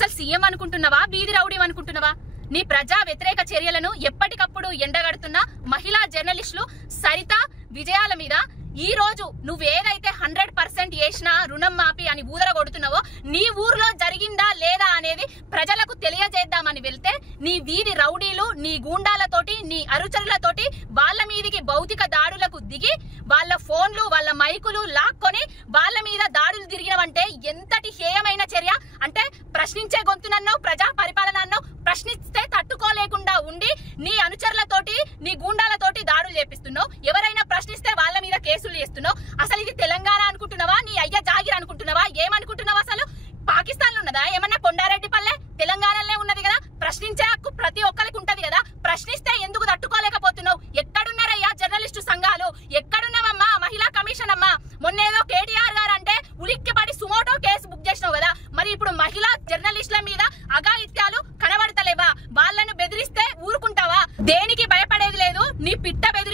అసలు సీఎం అనుకుంటున్నావా, బీది రౌడీ అనుకుంటున్నావా? నీ ప్రజా వ్యతిరేక చర్యలను ఎప్పటికప్పుడు ఎండగడుతున్న మహిళా జర్నలిస్టులు సరిత విజయాల మీద ఈ రోజు నువ్వేదైతే 100% చేసినా రుణం మాపి అని ఊదర కొడుతున్నావో నీ ఊర్లో జరిగిందా లేదా అనేది ప్రజలకు తెలియజేద్దామని వెళ్తే నీ వీధి రౌడీలు నీ గూండాలతోటి నీ అనుచరులతోటి వాళ్ళ మీదికి భౌతిక దాడులకు దిగి వాళ్ళ ఫోన్లు వాళ్ళ మైకులు లాక్కొని వాళ్ళ మీద దాడులు తిరిగినవంటే ఎంతటి హేయమైన చర్య. అంటే ప్రశ్నించే గొంతునన్నో ప్రజా పరిపాలన అన్నో ప్రశ్నిస్తే తట్టుకోలేకుండా ఉండి నీ అనుచరులతోటి నీ గూండాలతోటి దాడులు చేపిస్తున్నావు. ఎవరైనా ప్రశ్నిస్తే వాళ్ళ మీద కేసులు చేస్తున్నావు. అసలు ఇది తెలంగాణ అనుకుంటున్నావా, నీ అయ్య జాగిర్ అనుకుంటున్నావా, ఏమనుకుంటున్నావా? అసలు పాకిస్తాన్ లో ఉన్నదా ఏమన్నా? కొండారెడ్డి పల్లె తెలంగాణలో ఉన్నది కదా. ప్రశ్నించే హక్కు ప్రతి ఒక్కరికి ఉంటది కదా. ప్రశ్నిస్తే ఎందుకు తట్టుకోలేకపోతున్నావు? ఎక్కడున్నారయ్యా జర్నలిస్టు సంఘాలు? ఎక్కడున్నావమ్మా మహిళా కమిషన్ అమ్మా? మొన్నేదో కేటీఆర్ గారు అంటే ఉలిక్కిపడి సుమోటో కేసు బుక్ చేసినావు కదా. మరి ఇప్పుడు మహిళా జర్నలిస్టుల మీద అఘాయిత్యాలు కనబడతలేవా? వాళ్ళను బెదిరిస్తే ఊరుకుంటావా? దేనికి భయపడేది లేదు. నీ పిట్ట బెదిరి